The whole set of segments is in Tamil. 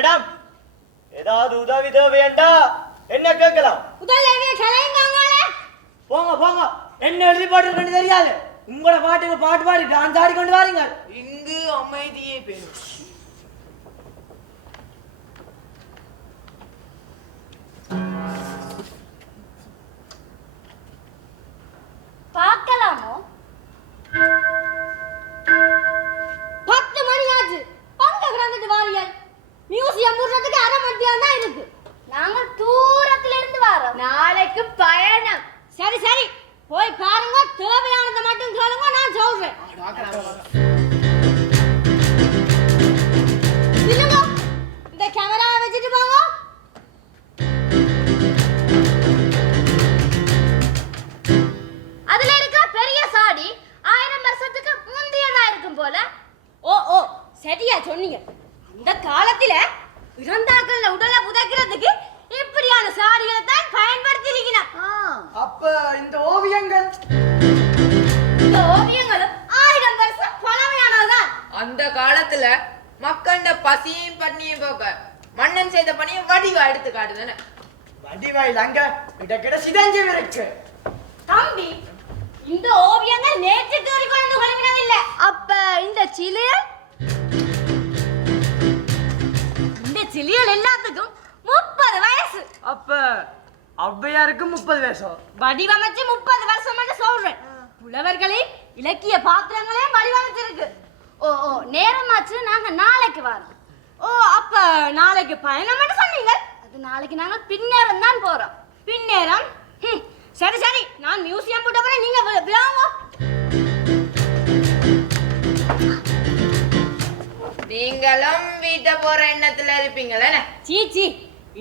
மேடம், ஏதாவது உதவி தேவையண்டா என்ன கேட்கலாம். போங்க போங்க, என்ன எழுதி போட்டு தெரியாது. உங்களோட பாட்டுக்கு பாட்டு பாடி டான்ஸ் ஆடி கொண்டு வாருங்க. இங்கு அமைதியே பேரும். பார்க்கலாமோ? 10 மணி ஆச்சு. பங்க கிடந்துட்டு வாரியல். மியூசியம் போறதுக்கு அரை மணித்தியாலம் தான் இருக்கு. நாங்க தூரத்துல இருந்து வரோம். நாளைக்கு பயணம். சரி சரி, போய் பாருங்க. தேவையானதை மட்டும் சொல்லுங்க, நான் சொல்றேன். இல்லங்க, இந்த கேமராவை வச்சுட்டு போங்க. அதுல இருக்க பெரிய சாடி 1000 வருஷத்துக்கு முந்தியதா இருக்கும் போல. ஓ ஓ, சரியா சொன்னீங்க. அந்த காலத்துல இறந்தாக்கள்ல உடலை புதைக்கிறதுக்கு இப்படியான சாடிகளை தான் பயன்படுத்திருக்கிறான். அப்ப இந்த ஓவியங்களும் 1000 வருஷம் பழமையானதுதான். அந்த காலத்துல மக்கண்ட பசியையும் பட்னியும் போக்க மன்னன் செய்த பணியை வடிவா எடுத்து காட்டுதானே. வடிவாயில் அங்க கிட்ட சிதஞ்சு இருக்கு. தம்பி, இந்த ஓவியங்கள் நேற்று தூரி கொண்டு கொள்கிறதில்லை. அப்ப இந்த சிலையல் எல்லாத்துக்கும் 30 வயசு. அப்ப ஔவையாருக்கு 30 வயசு. வடிவமைச்சு 30 வருஷம் சொல்றேன். புலவர்களே இலக்கிய பாத்திரங்களே வடிவமைச்சிருக்கு. ஓ ஓ, நேரமாச்சு. நாங்க நாளைக்கு வரோம். ஓ, அப்ப நாளைக்கு பயணம் என்று சொன்னீங்க. அது நாளைக்கு நாங்க பின்னேரம் தான் போறோம். பின்னேரம்? சரி சரி, நான் மியூசியம் போட்ட போறேன். நீங்க விளாங்க. நீங்களும் வீட்டை போற எண்ணத்துல இருப்பீங்களே. சீச்சி,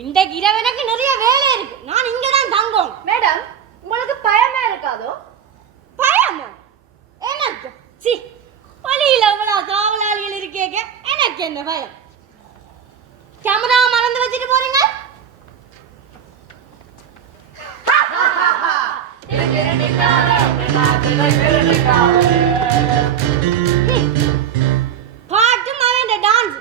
இந்த இரவு எனக்கு நிறைய வேலை இருக்கு. நான் இங்கதான் தங்கும். மேடம், உங்களுக்கு பயமே இருக்காதோ? பயமா? எனக்கு சி, வழியில இவ்வளவு காவலாளிகள் இருக்கேங்க, எனக்கு என்ன பயம்? கேமரா மறந்து வச்சுட்டு போறீங்க. பாட்டும் அவன் டான்ஸ்.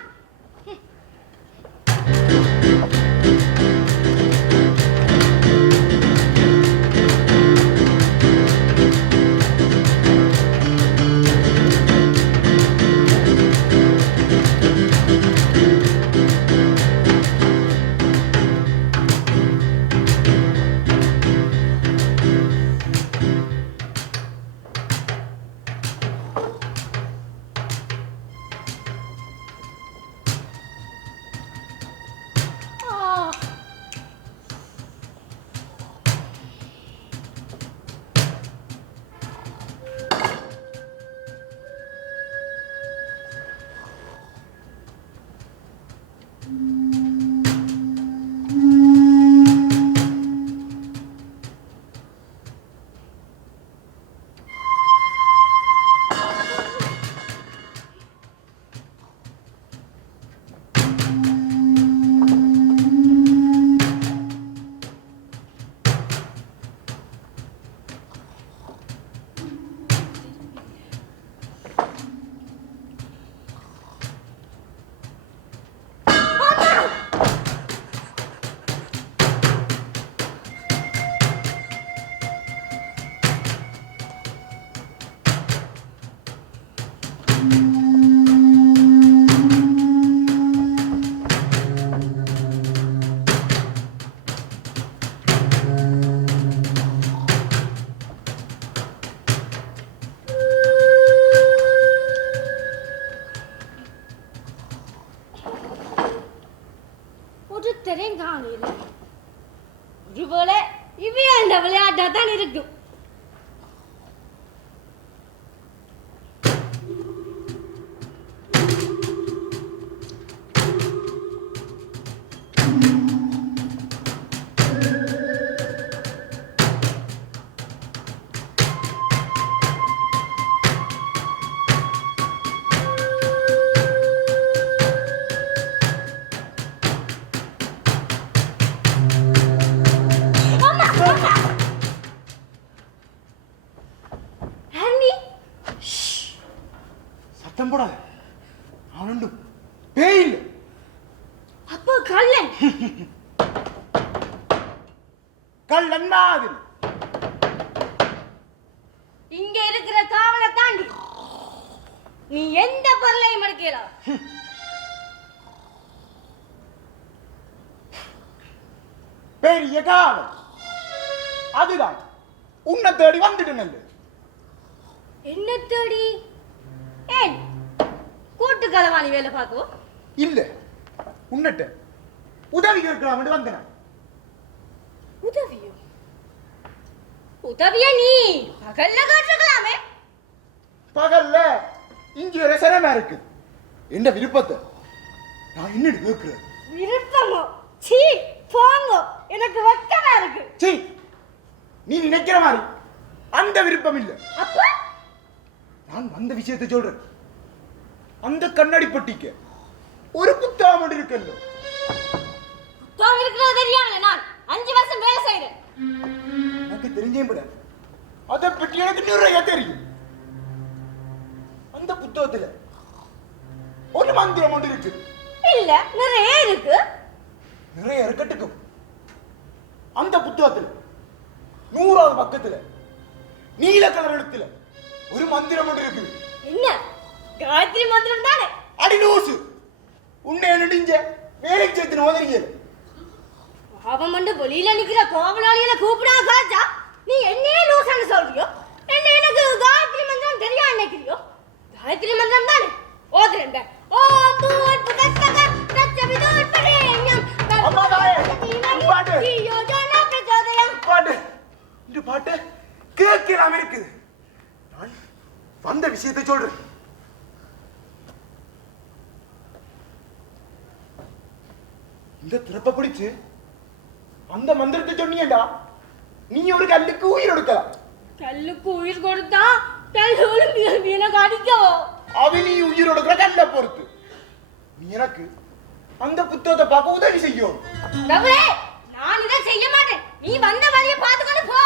ஒருவேளை இவை அந்த விளையாட்டா தான் இருக்கும். அப்போ கள்ளன். கள்ளன் மாதிரி இங்க இருக்கிற காவலை தாண்டி நீ எந்த பொருளையும் எடுக்கலாம். பெரிய காவல் அதுதான் உன்னை தேடி வந்துட்டு நல்லது. என்ன தேடி? ஏன் கூட்டு களவாணி வேலை பார்க்கும்? இல்ல உன்னிட்ட உதவி கேட்கலாம் வந்தேன். உதவியோ? உதவிய நீ பகல்ல கேட்டிருக்கலாமே. பகல்ல இங்க ஒரு சிரமம் இருக்கு. என்ன விருப்பத்தை நான் என்னன்னு கேட்கிறேன். விருப்பமோ? சீ போங்க, எனக்கு வெட்கமா இருக்கு. சீ, நீ நினைக்கிற மாதிரி அந்த விருப்பம் இல்ல. அப்ப நான் வந்த விஷயத்தை சொல்றேன். அந்த கண்ணாடி பொட்டிக்கு ஒரு புத்தகம் ஒன்று இருக்கല്ലോ. புத்தகம் இருக்கிறது தெரியாமல நான் 5 வருஷம் வேலை செய்றேன். எனக்கு தெரிஞ்சே விட அதை பற்றி எனக்கு நிறைய தெரியும். அந்த புத்தகத்துல ஒரு மந்திரம் ஒன்று இருக்கு. இல்ல, நிறைய இருக்கு. நிறைய இருக்கட்டுக்கும். அந்த புத்தகத்துல 100வது பக்கத்துல நீல கலர் எழுத்துல ஒரு மந்திரம் ஒன்று இருக்கு. என்ன? காயத்ரி மந்திரம் தானே? அடி லூசு, உன்னை நடிஞ்ச வேலைக்கு சேர்த்து ஓதறிய. அவன் வந்து வெளியில நிக்கிற கோவலாளிகளை கூப்பிடா காஜா, நீ என்னையே லூசான்னு சொல்றியோ? என்ன எனக்கு காயத்ரி மந்திரம் தெரியா நினைக்கிறியோ? காயத்ரி மந்திரம் தானே ஓதுறேன். ஓம் பூர் புதஸ்தக ரச்சவிதூர் பரேண்யம் அம்மா தாயே, பாட்டு. யோஜனா பிரச்சோதயம். பாட்டு, இந்த பாட்டு கேட்கலாம் இருக்குது. நான் வந்த விஷயத்தை சொல்றேன். இந்த திறப்ப பிடிச்சு அந்த மந்திரத்தை சொன்னீங்கடா, நீ ஒரு கல்லுக்கு உயிர் எடுக்கலாம். கல்லுக்கு உயிர் கொடுத்தா கல்லோடு எனக்கு அடிக்கவோ? அவ நீ உயிர் எடுக்கிற கல்லை பொறுத்து. நீ எனக்கு அந்த புத்தகத்தை பார்க்க உதவி செய்யும். ரவரே, நான் இதை செய்ய மாட்டேன். நீ வந்த வழியை பார்த்துக்கொண்டு போ.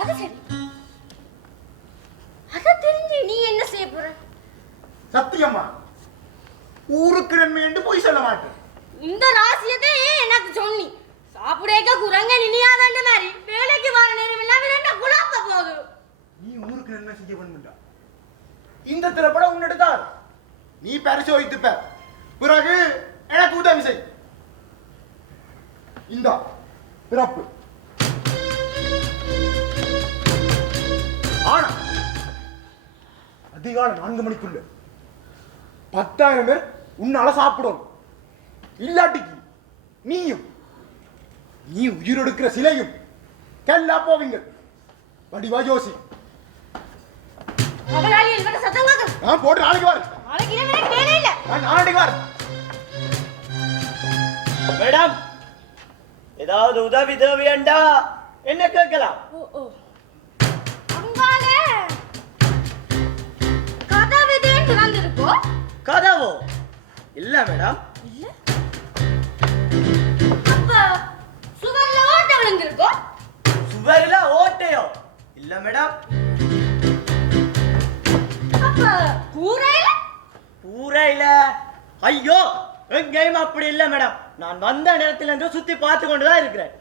அது சரி, அத தெரிஞ்சு நீ என்ன செய்ய போற? சத்தியம்மா, ஊருக்கு நன்மை என்று போய் சொல்ல மாட்டேன். இந்த ராசியத்தை ஏன் எனக்கு சொன்னி? சாப்பிடேக்க குரங்க நினையாதண்ட மாதிரி வேலைக்கு வர நேரம் இல்லாம என்ன குழப்ப போகுது. நீ ஊருக்கு நன்மை செய்ய வேண்டும்டா. இந்த திரைப்படம் உன்னெடுத்தார், நீ பரிசோதித்துப்ப, பிறகு எனக்கு உதவி செய். இந்த பிறப்பு ஆனா அதிகாலை 4 மணிக்குள்ள 10,000 பேர் உன்னால சாப்பிடணும். இல்லாட்டிக்கு நீயும் நீ உயிரெடுக்கிற சிலையும் கல்லா போவீங்க. வடிவா ஜோசி, அவளால இவர சத்தம் கேக்குது. நான் போட்டு நாளைக்கு வர. நாளைக்கு எனக்கு வேலை இல்ல. நான் நாளைக்கு வர. மேடம், ஏதாவது உதவி தேவையண்டா என்ன கேட்கலாம். அங்காலே கதவு தேடி வந்திருக்கோ? கதவோ? இல்ல மேடம். இல்ல. அப்ப சுவர்ல ஓட்ட விழுந்திருக்கோ? சுவரில ஓட்டையோ? இல்ல மேடம். அப்ப கூரையில? கூரையில? ஐயோ, எங்கேயும் அப்படி இல்ல மேடம். நான் வந்த நேரத்துல இருந்து சுத்தி பார்த்து கொண்டுதான் இருக்கிறேன்.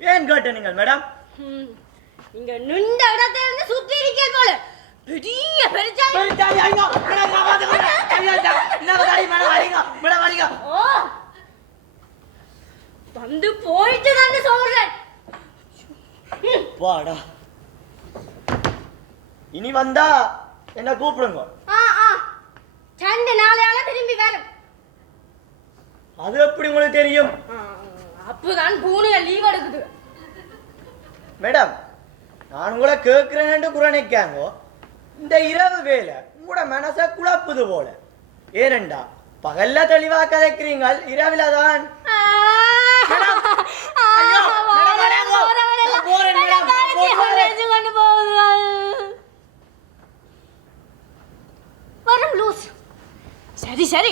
ஏன் கேட்டீங்க மேடம்? நீங்க நின்ற இடத்துல இருந்து சுத்தி இருக்கீங்க போல. பெரிய பெருச்சாலி. பெருச்சாலி, ஐயோ, மேடம் நான் பாத்துக்கிறேன். ஐயோ, என்ன தாய் மேடம், வரீங்க மேடம், வரீங்க. ஓ, வந்து போயிட்டு தான் சொல்றேன். வாடா, இனி வந்தா என்ன கூப்பிடுங்க. ரெண்டு நாளையால திரும்பி வரும். அது எப்படி உங்களுக்கு தெரியும்? அப்பதான் பூனைய லீவ் எடுக்குது. மேடம், நான் உங்களை கேட்கிறேன்னு குரணிக்காங்கோ. இந்த இரவு வேலை உங்களோட மனசை குழப்புது போல. ஏனண்டா பகல்ல தெளிவா கதைக்கிறீங்க, இரவில தான். சரி சரி,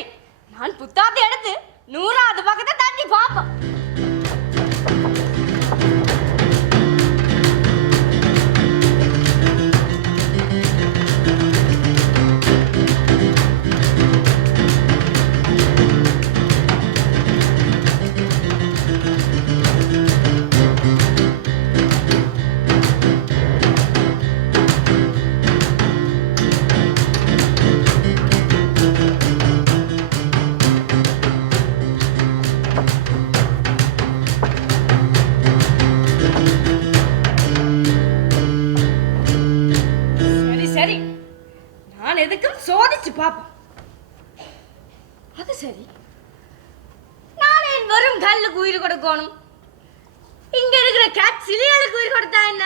நான் புத்தாத்தை எடுத்து 100வது பக்கத்தை தட்டி பாப்போம். யோசிச்சு பாப்போம். அது சரி, நானே வெறும் கல்லுக்கு உயிர் கொடுக்கணும். இங்க இருக்கிற கேட் சிலியலுக்கு உயிர் கொடுத்தா என்ன?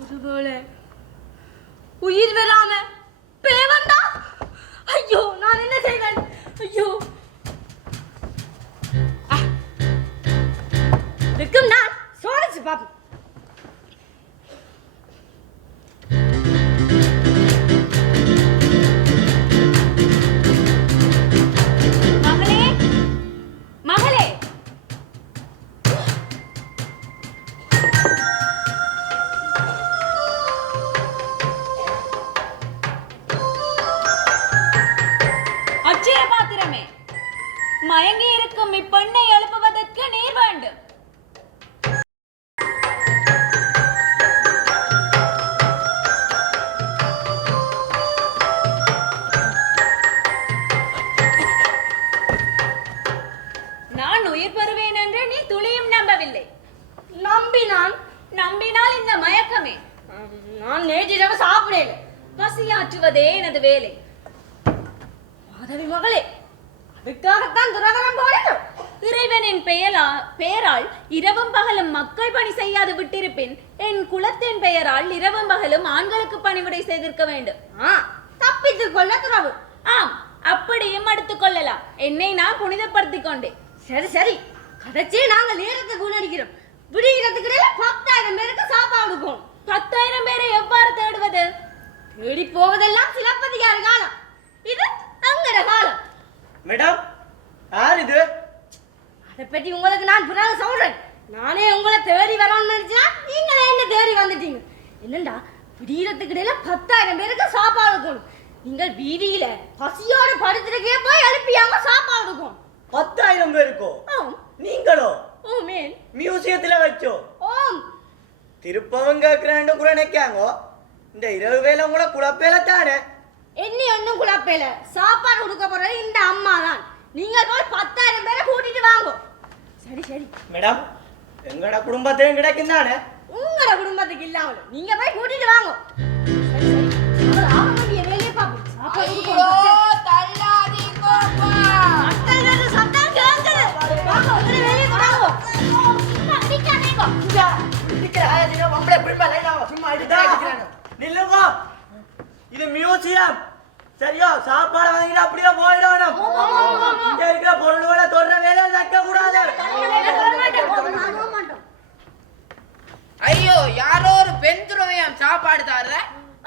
ஒருவேளை உயிர் வராம பேவந்தா? ஐயோ, நான் என்ன செய்வேன்? ஐயோ, இதுக்கும் நான் சோதிச்சு பாப்போம். மகளே, மகளே, அச்சய பாத்திரமே, மயங்கி இருக்கும் இப்பெண்ணை எழுப்புவதற்கு நீர் வேண்டும். நான் உயிர் பெறுவேன் என்று நீ துளியும் நம்பவில்லை. நம்பினால் இந்த மயக்கமே. நான் நேற்றிரவு சாப்பிடல. பசியாற்றுவதே எனது வேலை. மாதவி மகளே, அதுக்காகத்தான் துரகரம் போடணும். இறைவனின் பெயரால் இரவும் பகலும் மக்கள் பணி செய்யாது விட்டிருப்பின் என் குலத்தின் பெயரால் இரவும் பகலும் ஆண்களுக்கு பணிவிடை செய்திருக்க வேண்டும். தப்பித்துக் கொள்ள துறவு. ஆம், அப்படியும் எடுத்துக் கொள்ளலாம். என்னை நான் புனிதப்படுத்திக் கொண்டேன். சரி சரி, கடைசி நாங்கள் நேரத்துக்கு உணர்கிறோம். விடுகிறதுக்கு 10,000 பேருக்கு சாப்பாடு கொடுக்கணும். 10,000 பேரை எவ்வாறு தேடுவது? தேடி போவதெல்லாம் சிலப்பதிகார காலம். இது தங்கட காலம். மேடம், யார் இது? அதை பற்றி உங்களுக்கு நான் பிறகு சொல்றேன். நானே உங்களை தேடி வரணும்னு நினைச்சா நீங்களே என்ன தேடி வந்துட்டீங்க. என்னண்டா, விடியறதுக்கு 10,000 பேருக்கு சாப்பாடு கொடுக்கணும். நீங்கள் வீதியில பசியோடு படுத்துருக்கே போய் எழுப்பியாங்க சாப்பாடு கொடுக்கணும். 10,000 பேருக்கோ? ஆம். நீங்களோ? ஓமேன். மியூசியத்துல வச்சோ? ஓம். திருப்பவும் கேட்கிறேன் கூட நினைக்காங்க. இந்த இரவு வேலை உங்களை குழப்பேல தானே? என்ன ஒண்ணும் குழப்பேல. சாப்பாடு கொடுக்க போறது இந்த அம்மா தான். நீங்க போய் 10,000 பேரை கூட்டிட்டு வாங்க. சரி சரி மேடம், எங்கட குடும்பத்தையும் கிடைக்கும் தானே? உங்களோட குடும்பத்துக்கு இல்லாமல் நீங்க போய் கூட்டிட்டு வாங்க. சரி சரி, அவர் ஆக வேண்டிய வேலையை பாப்போம். சாப்பாடு ஐயோ, கொடுக்கணும். தள்ளாதீங்கப்பா. மக்கள் சத்தம் கேட்குது. வாங்க, உங்களோட வேலையை வாங்க. அடிக்காதீங்க. நில்லுங்க, இது மியூசியம். சரியா? சாப்பாடு வாங்கிட்டு அப்படியே போயிடணும். இங்க இருக்கிற பொருள்களை தொடர வேலை நடக்க கூடாது. ஐயோ, யாரோ ஒரு பெண் துறவியாம் சாப்பாடு தர்ற.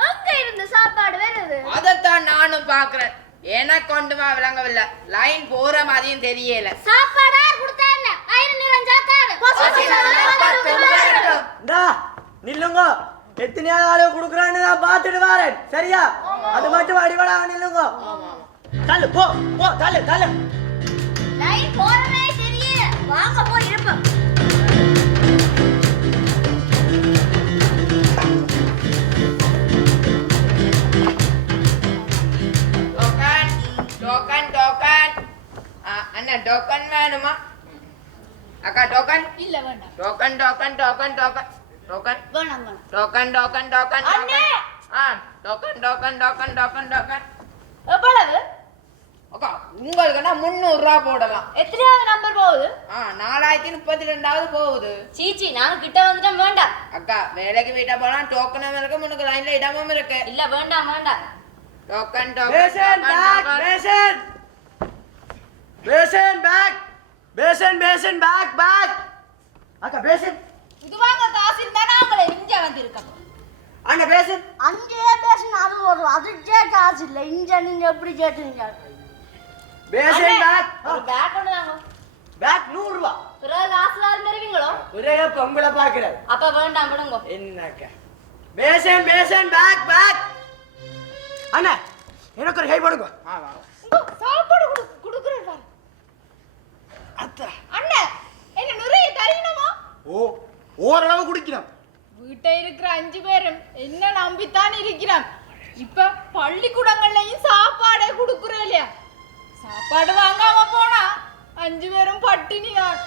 அங்க இருந்து சாப்பாடு வருது. அதைத்தான் நானும் பாக்குறேன். எனக்கு கொண்டுமா விளங்கவில்லை. லைன் போற மாதிரியும் தெரியல. சாப்பாடா கொடுத்தா என்ன? ஆயிரம் நிறம் சாக்காடு. இந்தா, நில்லுங்க. எத்தனையாவது ஆளு குடுக்குறான்னு நான் பார்த்துட்டு வரேன். சரியா? அது மட்டும் அடிபடா. நில்லுங்க. தள்ளு, போ போ, தள்ளு தள்ளு. லைன் போறவே தெரியல. வாங்க போய் இருப்போம். Token token token. அண்ணா டோக்கன் வேணுமா? அக்கா டோக்கன் இல்ல வேண்டாம். Token token token token token வேணாம் வேணாம். டோக்கன் டோக்கன் டோக்கன் அண்ணே. Token token token token token. எவ்வளவு? அக்கா, உங்களுக்குன்னா 300 ரூபா போடலாம். எத்தனையாவது நம்பர் போகுது? 4032வது போகுது. சீச்சி, நான் கிட்ட வந்துட்டேன். வேண்டாம். அக்கா, வேலைக்கு வீட்டா போலாம். டோக்கனும் இருக்கு, முன்னுக்கு லைன்ல இடமும் இருக்கு. இல்ல வேண்டாம் வேண்டாம். Token fashion bag, token fashion fashion bag, fashion fashion bag bag. அக்கா, பேஷன். இதுவாங்க காசு இருந்தா நாங்களே இங்க வந்திருக்கோம். அண்ணா, பேஷன். அங்கே பேசுன அது ஒரு அதுக்கே காசு இல்ல. இங்க நீங்க எப்படி கேட்டீங்க? Fashion back. ஒரு பேக் ஒன்று தாங்க. பேக் 100 ரூபா. பிறகு காசுல தருவீங்களோ? ஒரே பொம்பளை பாக்குறேன். அப்ப வேண்டாம் விடுங்க. என்னக்கா? Fashion fashion bag bag. அண்ணா, எனக்கு ஒரு கை போடுங்க. சாப்பாடு குடுக்குறேன் பாரு. அத்தா. அண்ணா, என்ன நிறைய தரணுமா? ஓ, ஓரளவு குடிக்கிறோம். வீட்டை இருக்கிற 5 பேரும் என்ன நம்பித்தான் இருக்கிறோம். இப்ப பள்ளிக்கூடங்கள்லயும் சாப்பாடே குடுக்குறோம் இல்லையா? சாப்பாடு வாங்காம போனா 5 பேரும் பட்டினி தான்.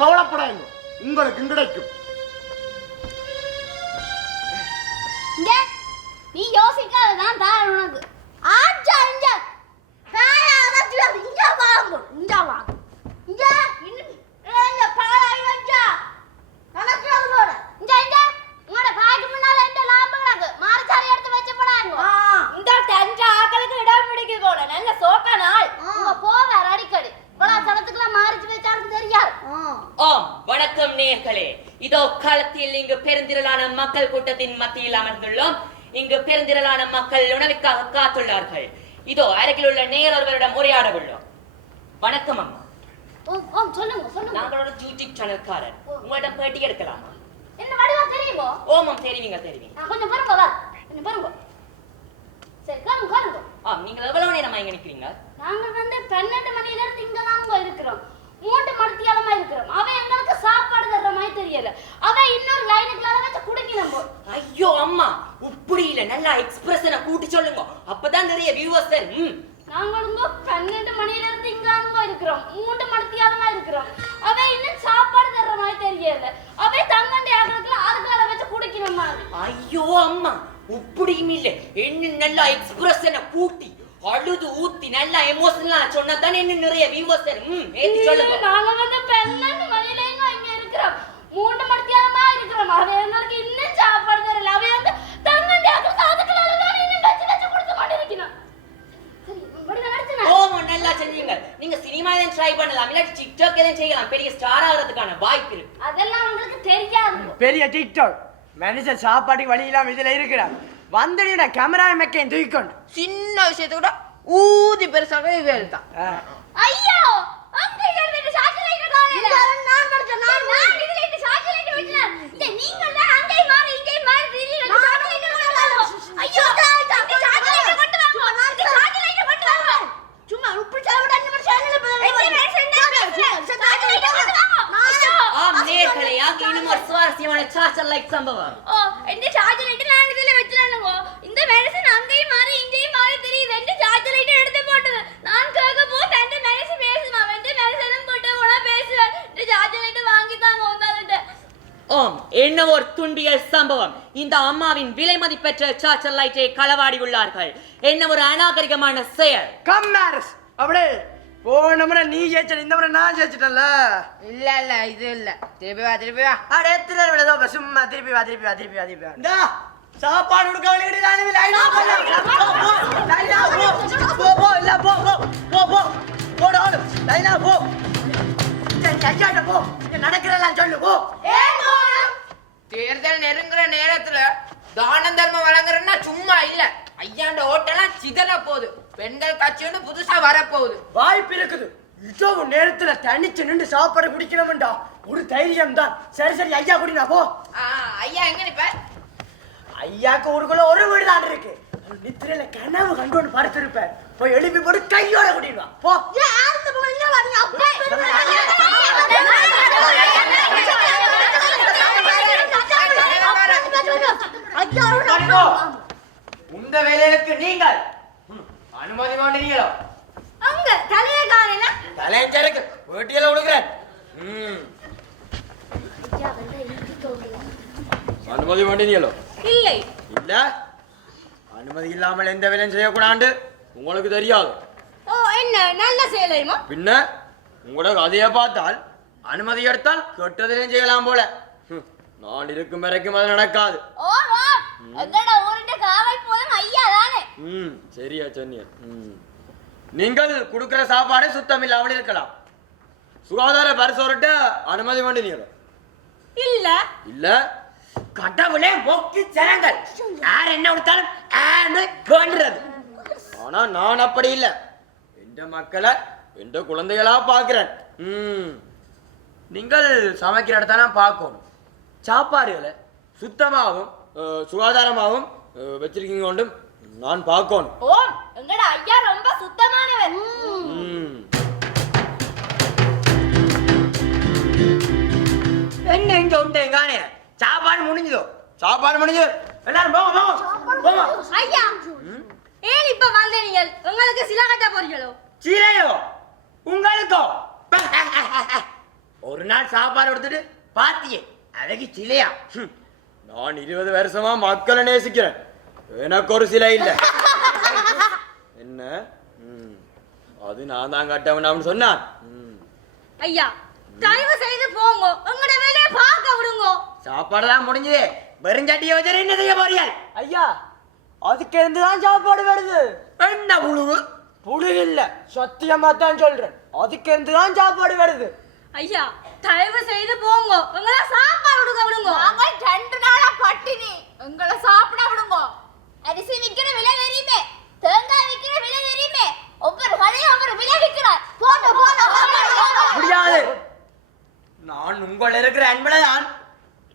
கவலைப்படாதீங்க, உங்களுக்கு கிடைக்கும். இங்க நீ யோசிக்காததான் தான் உனக்கு ஆச்சா இங்க பாயா வச்சு இங்க வாங்க இங்க வாங்க இங்க இங்க பாயா வச்சா நடக்கிறது போற இங்க இங்க உங்களோட பாய்க்கு முன்னால இந்த லாம்பு கிடக்கு மார்ச்சாரி எடுத்து வச்சு போடாங்க இந்த தெரிஞ்ச ஆக்களுக்கு இடம் பிடிக்க போட நல்ல சோக்க நாள் உங்க போவார் அடிக்கடி போடா சலத்துக்குலாம் மாறிச்சு வச்சாருக்கு தெரியாது ஆம், வணக்கம் நேயர்களே. இதோ காலத்தில் இங்கு பெருந்திரளான மக்கள் கூட்டத்தின் மத்தியில் அமர்ந்துள்ளோம். இங்கு பெருந்திரளான மக்கள் உணவுக்காக காத்துள்ளார்கள். இதோ அருகில் உள்ள நேயர் ஒருவரிடம் உரையாட உள்ளோம். வணக்கம் அம்மா. சொல்லுங்க சொல்லுங்க நாங்களோட யூடியூப் சேனல்காரர். உங்களிடம் பேட்டி எடுக்கலாமா? என்ன வடிவா தெரியுமோ ஓமம் தெரிவிங்க. கொஞ்சம் பாருங்க வா கொஞ்சம் பாருங்க சரி காருங்க நீங்கள் எவ்வளவு நேரமா இங்க நிக்கிறீங்க? நாங்க 12 மணில இருந்து இங்க தான் இருக்கிறோம். 3 மணித்தியாலமா இருக்கிறோம். அவன் எங்களுக்கு சாப்பாடு தர்ற மாதிரி தெரியல. அவன் இன்னொரு லைனுக்குள்ள வச்சு குடிக்கணும் போ. ஐயோ அம்மா, இப்படி இல்ல, நல்லா எக்ஸ்பிரஷனை கூட்டி சொல்லுங்க. அப்பதான் நிறைய வியூவர்ஸ் வரும். நாங்க 12 மணில இருந்து இங்க தான் இருக்கிறோம். 3 மணித்தியாலமா இருக்கிறோம். அவன் இன்னும் சாப்பாடு தர்ற மாதிரி தெரியல. அவன் தங்கண்டி ஆகிறதுல அதுக்கால வச்சு குடிக்கணும் மாதிரி. ஐயோ அம்மா, இப்படியும் இல்ல, என்ன நல்லா எக்ஸ்பிரஷனை கூட்டி அழுது ஊத்தி நல்லா எமோஷனலா சொன்னா தானே இன்னும் நிறைய வியூவர்ஸ் வரும். ஏத்தி சொல்லுங்க. நாங்க 12 மணில இங்க இருக்கிறோம். 3 மணித்தியாலமா இருக்கிறோம். அவன் எங்களுக்கு இன்னும் சாப்பாடு தரல. அவன் தங்கண்டி ஆகிறதுல அதுக்கால தான் இன்னும் வச்சு குடிச்சு கொண்டிருக்கிறான். ஓமோ, நல்லா செஞ்சீங்க. நீங்க சினிமா தான் ட்ரை பண்ணலாம், இல்ல டிக்டாக் எதுவும் செய்யலாம். பெரிய ஸ்டார் ஆகிறதுக்கான வாய்ப்பு இருக்கு. அதெல்லாம் உங்களுக்கு தெரியாது. பெரிய டிக்டாக் மனுஷன் சாப்பாட்டுக்கு வழி இல்லாம இதுல இருக்கிறான். வந்துடுடா கேமரா மெக்கையும் தூக்கிக்கொண்டு சின்ன விஷயத்தை கூட ஊதி பெருசாகவே வேல்தான். ஐயோ அங்க எழுதிட்டு சாட்டிலைட் காணல. நான் படிச்சேன். நான் இதுல இந்த சாட்டிலைட் வச்சேன். இந்த நீங்க தான் அங்கே மாறி இங்கே மாறி திடீர்னு சாட்டிலைட் கொண்டு ஐயோ தம்பி சாட்டிலைட் கொண்டு வாங்க. இந்த சாட்டிலைட் கொண்டு வாங்க. சும்மா உப்பு சாப்பிட அந்த மாதிரி சேனல் சாட்டிலைட் கொண்டு வாங்க. ஆம் நேயர்களே, அங்க இன்னும் ஒரு சுவாரஸ்யமான சார்ஜர் லைட் சம்பவம். ஓ இந்த சாட்டிலைட் நான் இதுல வச்சிரானுங்க. இந்த மெடிசன் அங்கேயும் மாறி இங்கேயும் மாறி தெரியுது. இந்த சாட்டிலைட் எடுத்து போட்டது. நான் கேட்க போ தந்த மெடிசன் பேசுமா. இந்த மெடிசனும் போட்டு போனா பேசுவேன். இந்த சாட்டிலைட் வாங்கி தாங்க வந்தாலுண்டு. ஆம், என்ன ஒரு துன்பியல் சம்பவம். இந்த அம்மாவின் விலை மதிப்பெற்ற சார்ஜர் லைட்டை களவாடி உள்ளார்கள். என்ன ஒரு அநாகரிகமான செயல். கம்மாரஸ் அப்படியே போன முறை நீ ஜெயிச்ச, இந்த முறை நான் ஜெயிச்சிட்டேன்ல. இல்ல இது இல்ல. திருப்பி வா. அடே திருட சும்மா திருப்பி வா. இந்தா சாப்பாடு கொடுக்க வழிகிட்டு நானே லைனா போ இல்ல போ போடு லைனா போ. ஐயாட்ட போ, நடக்கிறலாம் சொல்லு போ. தேர்தல் நெருங்குற நேரத்துல தானம் தர்மம் வழங்குறேன்னா சும்மா இல்ல. ஐயாண்ட ஓட்டெல்லாம் சிதற போகுது. பெண்கள் கட்சி ஒன்று புதுசா வரப்போகுது. வாய்ப்பு இருக்குது. இவ்வளவு நேரத்துல தனிச்சு நின்று சாப்பாடு குடிக்கணும்டா ஒரு தைரியம் தான். சரி ஐயா குடினா போ. ஐயா எங்க நிப்ப? ஐயாக்கு ஊருக்குள்ள ஒரு வீடு தான் இருக்கு. நித்திரையில கனவு கண்டு ஒன்று படுத்திருப்பேன். போய் எழுப்பி போட்டு கையோட குடிடுவா போ. உந்த வேலைகளுக்கு நீங்கள் அனுமதி மாட்டீங்களோ? அங்க தலைய காணல. தலையஞ்சருக்கு வீட்டில விடுகிறேன். அனுமதி மாட்டீங்களோ? இல்லை. இல்ல, அனுமதி இல்லாமல் எந்த வேலையும் செய்யக்கூடாது. உங்களுக்கு தெரியாது. ஓ என்ன நல்ல செயலையுமா? பின்ன உங்களோட கதையை பார்த்தால் அனுமதி எடுத்தால் கெட்டதிலையும் செய்யலாம் போல. நான் இருக்கும் வரைக்கும் அது நடக்காது. ஓ எங்கட ஊருண்ட காவல் போதும் ஐயா தானே. சரியா சொன்னீங்க. நீங்கள் கொடுக்கிற சாப்பாடு சுத்தம் இல்லாமல் இருக்கலாம். சுகாதார பரிசோரிட்ட அனுமதி மாட்டீங்களோ? இல்ல. இல்ல, கடவுளே மொக்கி ஜனங்கள் யார் என்ன கொடுத்தாலும் வேண்டுறது. ஆனா நான் அப்படி இல்ல. எந்த மக்களை எந்த குழந்தைகளா பாக்குறேன். நீங்கள் சமைக்கிற இடத்தான பார்க்கணும். சாப்பாடுகளை சுத்தமாகவும் சுகாதாரமாகவும் வச்சிருக்கீங்க கொண்டும் நான் பார்க்கணும். ஓ எங்கட ஐயா ரொம்ப சுத்தமானவர். என்ன இங்க உண்டேங்கானே சாப்பாடு முடிஞ்சதோ? சாப்பாடு முடிஞ்சது. எல்லாரும் போங்க. ஐயா ஏன் இப்ப வந்தீங்க? உங்களுக்கு சில கட்ட போறீங்களோ? சீரையோ உங்களுக்கோ? ஒரு நாள் சாப்பாடு எடுத்துட்டு பாத்தியே அதுக்கு சிலையா? நான் 20 வருஷமா மக்களை நேசிக்கிறேன். எனக்கு ஒரு சிலை இல்ல. என்ன? அது நான் தான் கட்டவன் சொன்னான். ஐயா தயவு செய்து போங்க, உங்களோட வேலையை பார்க்க விடுங்க. சாப்பாடு தான் முடிஞ்சது. வெறுஞ்சட்டியை வச்சு என்ன செய்ய போறீங்க? ஐயா அதுக்கு இருந்துதான் சாப்பாடு வருது. என்ன புழு? புழு இல்ல, சத்தியமா தான் சொல்றேன். அதுக்கு இருந்துதான் சாப்பாடு வருது. ஐயா தயவு செய்து போங்க, உங்களை சாப்பாடு கொடுக்க விடுங்க. நாங்க 2 நாளா பட்டினி, எங்களை சாப்பிட விடுங்க. அரிசி விக்கிற விலை தெரியுமே, தேங்காய் விக்கிற விலை தெரியுமே, ஒவ்வொரு கடையும் ஒவ்வொரு விலை விக்கிறார். போன முடியாது. நான் உங்கள் இருக்கிற அன்புலதான்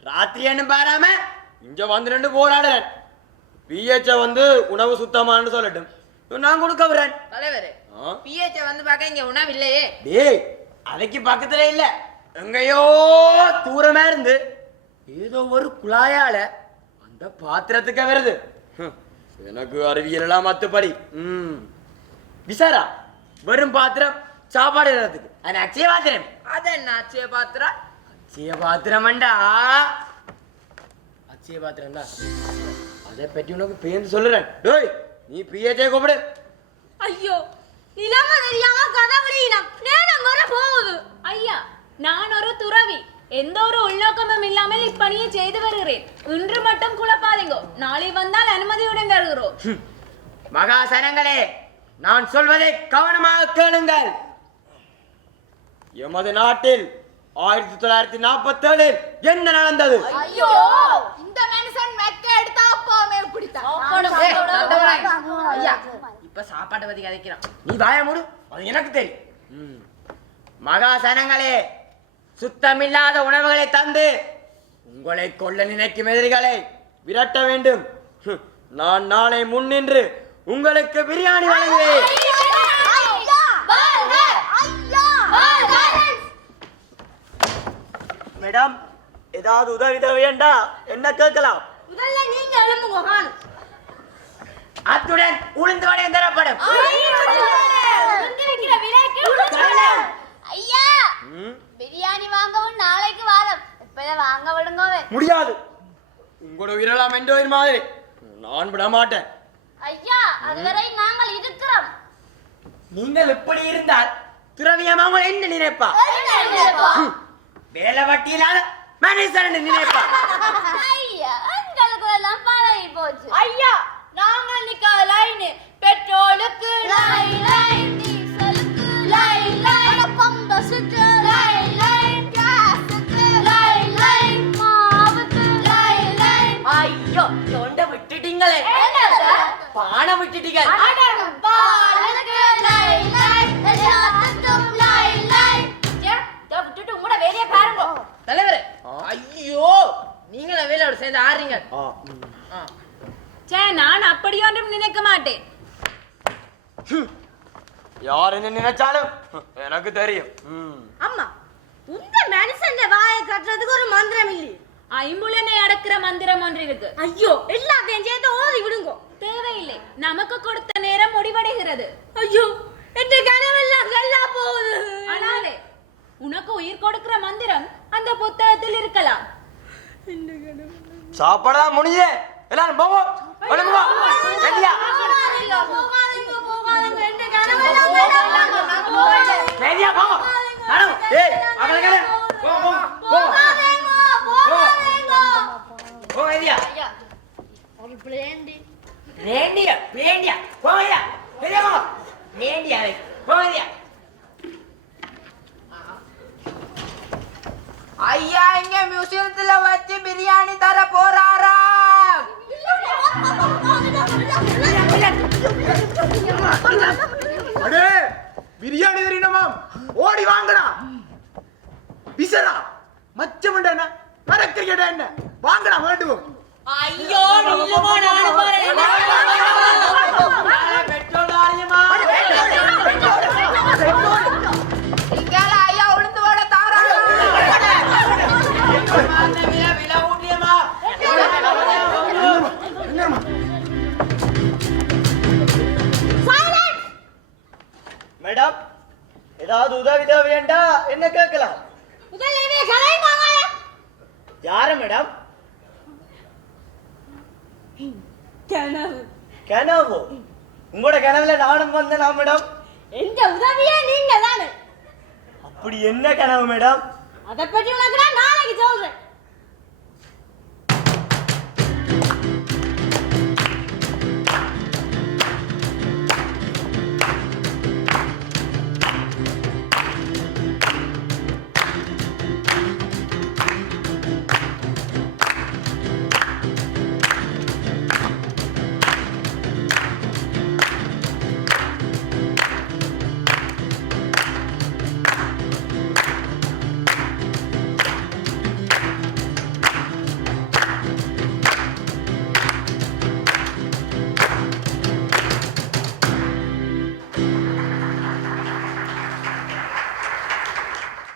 ராத்திரி என்ன பாராம இங்க வந்து நின்று போராடுறேன். பிஹெச் வந்து உணவு சுத்தமானு சொல்லட்டும், நான் கொடுக்க வரேன். தலைவரே, பிஹெச் வந்து பார்க்க இங்க உணவு இல்லையே. டேய் அதைக்கு பக்கத்துல இல்ல, எங்கேயோ தூரமா இருந்து ஏதோ ஒரு குழாயால அந்த பாத்திரத்துக்கு வருது. எனக்கு அறிவியல் எல்லாம் மத்துப்படி. விசாரா வெறும் பாத்திரம் சாப்பாடு இடத்துக்கு அது அச்சய பாத்திரம். அது என்ன அச்சய பாத்திரம்? அச்சய பாத்திரம்டா, அச்சய பாத்திரம்டா. அதை பற்றி உனக்கு பேருந்து சொல்லுறேன். டேய் நீ பிஹெச்சே கூப்பிடு. ஐயோ நிலைமை தெரியாம கதை விடணும், நேரம் வர போகுது. ஐயா, நான் ஒரு துறவி, எந்த ஒரு உள்நோக்கமும் இல்லாமல் இப்பணியை செய்து வருகிறேன். இன்று மட்டும் குழப்பாதீங்க, நாளை வந்தால் அனுமதியுடன் வருகிறோம். மகாசனங்களே, நான் சொல்வதை கவனமாக கேளுங்கள். எமது நாட்டில் 1947 என்ன நடந்தது? ஐயோ இந்த மனுஷன் மெக்க எடுத்தா அப்பவே பிடித்தான். ஐயா இப்ப சாப்பாட்டை பத்தி கதைக்கிறான். நீ வாய மூடு, அது எனக்கு தெரியும். மகாசனங்களே, சுத்தமில்லாத உணவுகளை தந்து உங்களை கொல்ல நினைக்கும் எதிரிகளை விரட்ட வேண்டும். நான் நாளை முன்னின்று உங்களுக்கு பிரியாணி வழங்குவேன். மேடம் ஏதாவது உதவி தேவையண்டா என்ன கேட்கலாம். முதல்ல நீங்க எழும்புங்க காணும். அத்துடன் உளுந்து வடையும் தரப்படும். ஐயா பிரியாணி வாங்கவும் நாளைக்கு வாரம், இப்ப வாங்க விடுங்கவே. முடியாது, உங்களோட உயிரெல்லாம் என்ற உயிர் மாதிரி நான் விட மாட்டேன். ஐயா அதுவரை நாங்கள் இருக்கிறோம். நீங்கள் இப்படி இருந்தால் திரவியமா உங்களை என்ன நினைப்பா? வேலை வட்டியிலான மனுஷன் நினைப்பா. ஐயா எங்களுக்கு எல்லாம் பழகி போச்சு. ஐயா நாங்கள் நிக்காத லைன், பெட்ரோலுக்கு லைன் லைன், டீசலுக்கு லைன் லைன், பம்பஸுக்கு லைன் லைன், கேஸுக்கு லைன் லைன், மாவுக்கு லைன் லைன். ஐயோ தொண்டை விட்டுட்டீங்களே, பானை விட்டுட்டீங்க. பாலுக்கு லைன் லைன், எல்லாத்துக்கும் லைன் லைன். இதை விட்டுட்டு உங்களோட வேலையை பாருங்க. தலைவரே, ஐயோ நீங்கள வேலையோட சேர்ந்து ஆடுறீங்க. சே, நான் அப்படி ஒன்றும் நினைக்க மாட்டேன். யார் என்ன நினைச்சாலும் எனக்கு தெரியும். அம்மா இந்த மனுஷன் வாயை கட்டுறதுக்கு ஒரு மந்திரம் இல்லை. ஐம்புலனை அடக்கிற மந்திரம் ஒன்று இருக்கு. ஐயோ எல்லாத்தையும் சேர்த்து ஓதி விடுங்க. தேவையில்லை, நமக்கு கொடுத்த நேரம் முடிவடைகிறது. ஐயோ என்ற கனவெல்லாம் கல்லா போகுது. அனாலே, உனக்கு உயிர் கொடுக்கிற மந்திரம் அந்த புத்தகத்தில் இருக்கலாம். சாப்பாடு முடிஞ்சே, எல்லாரும் போவோம். ஒழுங்குவா ரெடியா? ரெடியா போ. நானும் ஏய் அவங்களே போ போ போ போ ரெடியா? ஒரு பிளேண்டி ரெடியா ரெடியா போ ரெடியா ரெடியா போ ரெடியா போ ரெடியா. ஐயா இங்க மியூசியத்துல வச்சு பிரியாணி தர போறாராம். அடே பிரியாணி தெரியணுமாம், ஓடி வாங்கடா. விசரா மச்சமண்ட என்ன மரக்கிரிக்கடா என்ன வாங்கடா வேண்டும். ஐயோ நில்லுமா, நானும் போறேன். பெட்ரோல் ஆரியமா இங்கால ஐயா உளுந்து வடை தாராங்க. விலை ஊட்டியமா. மேடம் ஏதாவது உதவி தேவையண்டா என்ன கேட்கலாம். முதல்ல கலைமாங்க. யாரு மேடம்? கனவு கனவு உங்களோட கனவுல நானும் வந்தேனா மேடம்? எந்த உதவியே நீங்க தானே. அப்படி என்ன கனவு மேடம்? அதை பற்றி உனக்கு நான் நாளைக்கு சொல்றேன்.